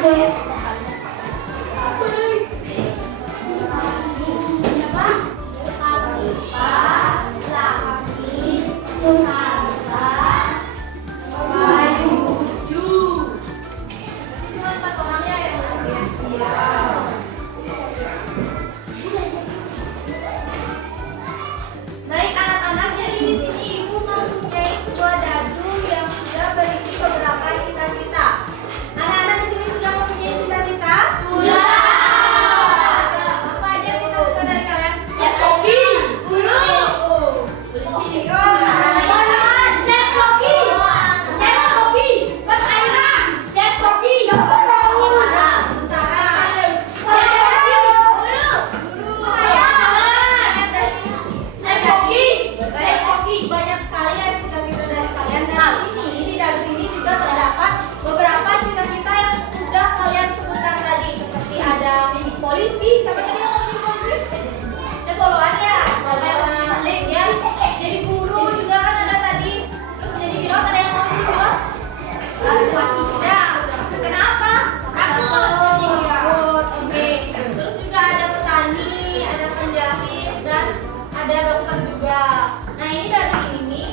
Baik anak-anak, jadi di sini Ibu mempunyai sebuah dadu yang sudah berisi beberapa cita-cita. Anak-anak di sini sudah mempunyai cita-cita? Sudah. Apa aja cita-cita dari kalian? Chef Koki, guru, Polisi. Chef Koki, Chef Koki, perairan, Chef Koki, Tentara. Chef Koki, guru, Chef Koki, Chef Koki. Banyak sekali ya cita-cita dari kalian. Dan di dadu ini juga terdapat beberapa cita-cita yang sudah kalian sebutkan tadi. Seperti ada polisi, siapa tadi yang mau jadi polisi? Ada poluannya, ya. Jadi guru juga kan ada tadi. Terus jadi pilot, ada yang mau jadi pilot? Ada. Kenapa? Takut. Oke. Terus juga ada petani, ada penjahit, dan ada dokter juga. Nah ini dari ini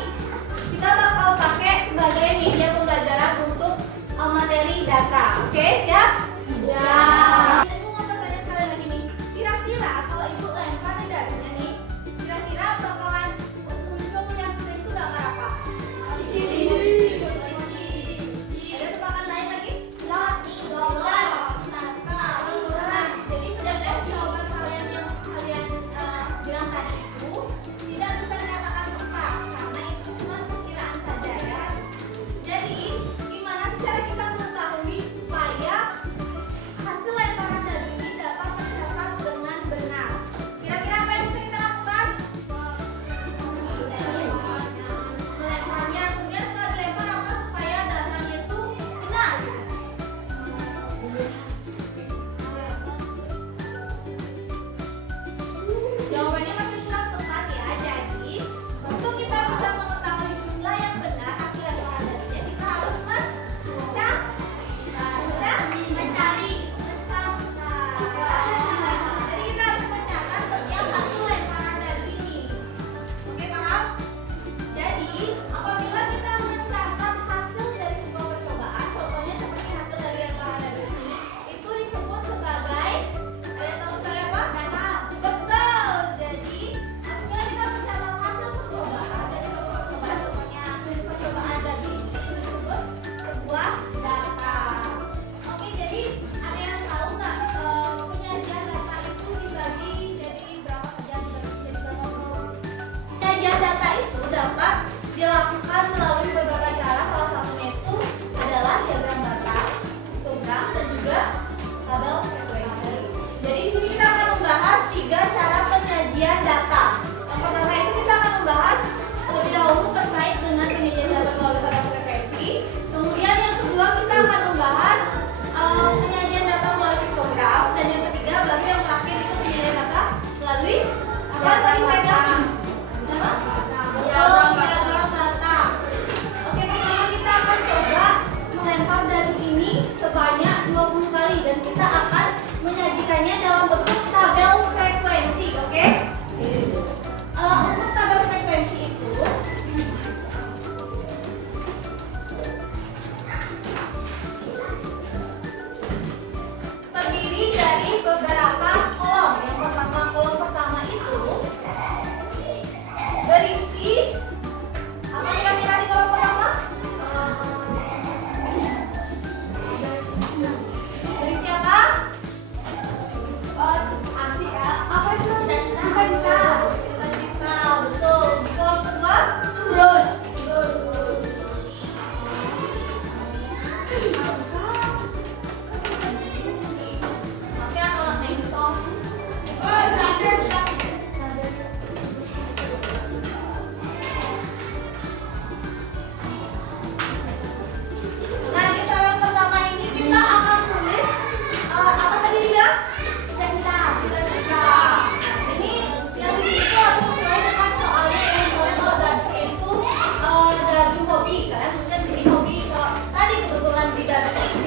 kita bakal pakai sebagai media pembelajaran untuk materi data. Oke, siap? Ya. Ibu mau bertanya kalian lagi nih. Kira-kira kalau ibu lempar di dadunya nih, kira-kira bakalan muncul yang sering itu gambar apa? Ada tebakan lain lagi? Nah, jadi sebenarnya jawaban kalian yang kalian bilang tadi itu tidak bisa dikatakan tepat karena itu cuma perkiraan saja ya. Jadi gimana sih cara kita mengetahui supaya hasil lemparan dadu ini dapat tercatat dengan benar? Kira-kira apa yang bisa kita lakukan? Melemparnya, kemudian setelah dilempar apa supaya datanya itu benar? Jawabannya masih kurang tepat ya. Jadi untuk kita bisa mengetahui jumlah yang benar hasil lemparan dadunya, kita harus mencari. Jadi kita harus mencatat setiap hasil lemparan dadu ini. Oke, paham? Jadi apabila kita mencatat hasil dari sebuah percobaan, contohnya seperti hasil dari lemparan dadu ini, itu disebut sebagai, kalian tahu sebagai apa? Betul. Jadi apabila kita mencatat hasil percobaan dari sebuah percobaan, contohnya percobaan dadu ini, itu disebut sebuah data. Oke, jadi ada yang tahu nggak penyajian data itu dibagi jadi berapa saja? Dibagi jadi berapa kelompok? Penyajian data itu dapat dilakukan melalui beberapa cara. Salah satunya itu adalah diagram data, histogram, dan juga tabel frekuensi. Jadi di sini kita akan membahas 3 cara penyajian data. Yang pertama itu kita akan membahas terlebih dahulu terkait dengan penyajian data melalui tabel frekuensi. Kemudian yang kedua kita akan membahas penyajian data melalui histogram, dan yang ketiga baru yang terakhir itu penyajian data melalui apa tadi pegang? Betul, diagram data. Oke, pertama kita akan coba melempar dadu ini sebanyak 20 kali dan kita akan menyajikannya dalam bentuk tabel frekuensi, oke? Untuk tabel frekuensi itu terdiri dari beberapa kolom. Yang pertama, kolom pertama itu berisi apa kira-kira di kolom pertama? Berisi apa? Apa itu? Cita-cita, betul. Di kolom kedua? Terus. Maaf ya kalau next song. Nah, di tabel pertama ini kita akan tulis apa tadi dia? Cita-cita. Ini yang di sini tuh aku sesuai dengan soalnya yang kalau dadu itu dadu hobi. Kalian tuliskan di sini hobi. Kalau tadi kebetulan di dadu ini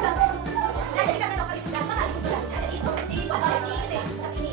Nah, jadi karena dokter itu gampang nggak gitu beratnya, jadi itu dibuat oleh si ini deh, seperti ini.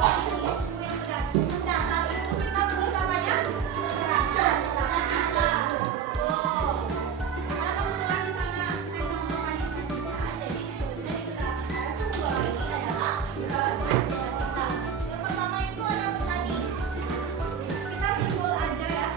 mencatat itu kita tulis apanya? Keterangan. Tuh. Karena kebetulan di sana memang mekanismenya, jadi ditulisnya di keterangan. Karena sumber ini adalah kita. Yang pertama itu ada petani. Kita simpul aja ya.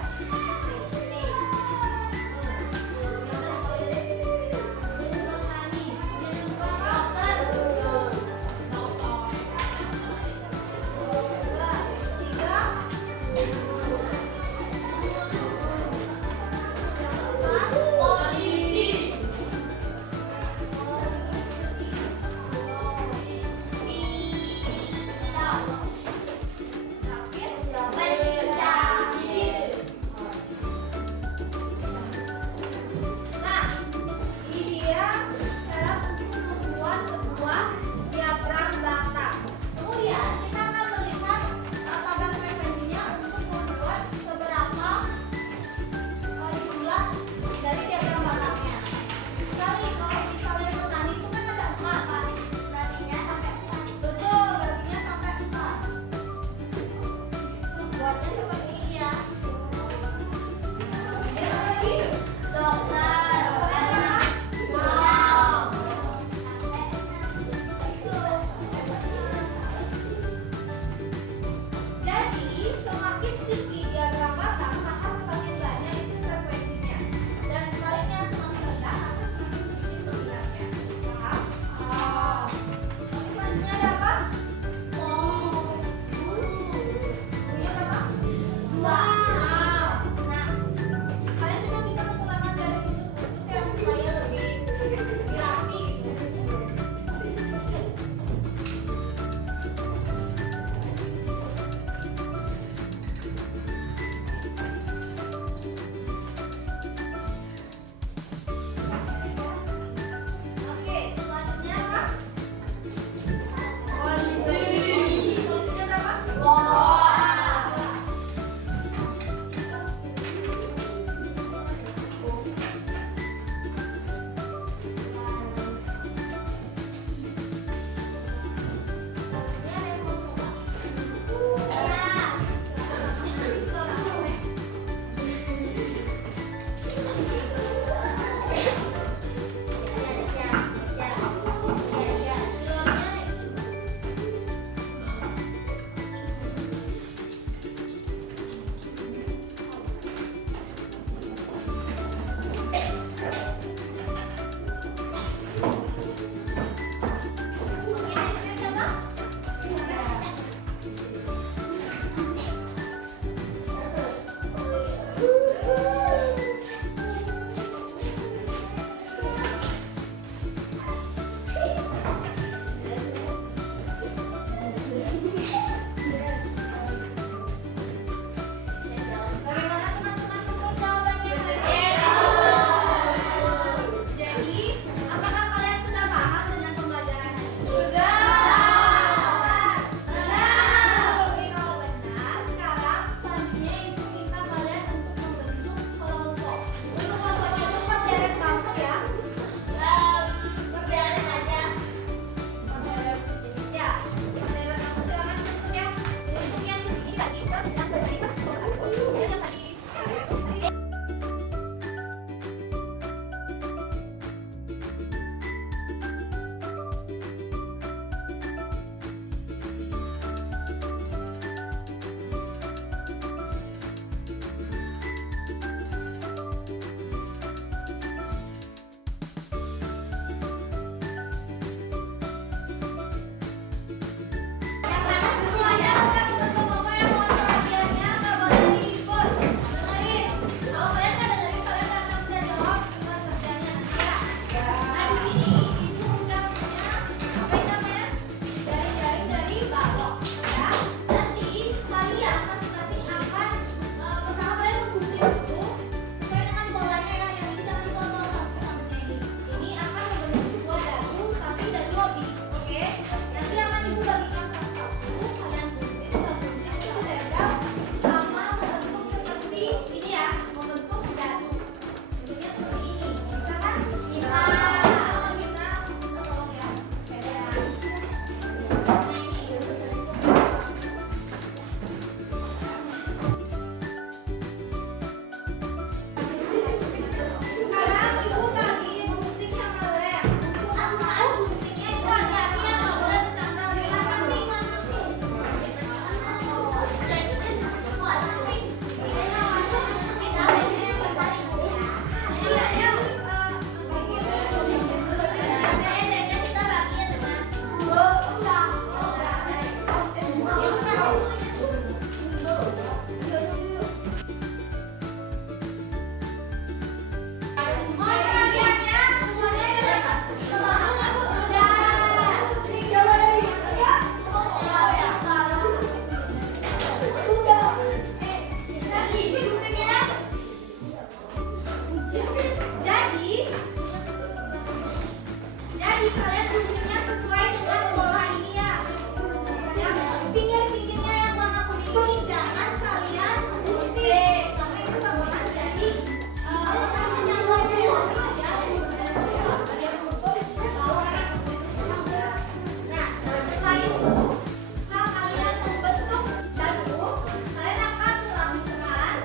Jadi kalian bikinnya sesuai dengan pola ini ya. Yang pinggir-pinggirnya yang warna kuning ini jangan kalian gunting, karena itu bakalan jadi Nah, setelah itu, setelah kalian membentuk jantung, kalian akan melakukan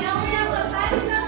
Yang udah selesai bisa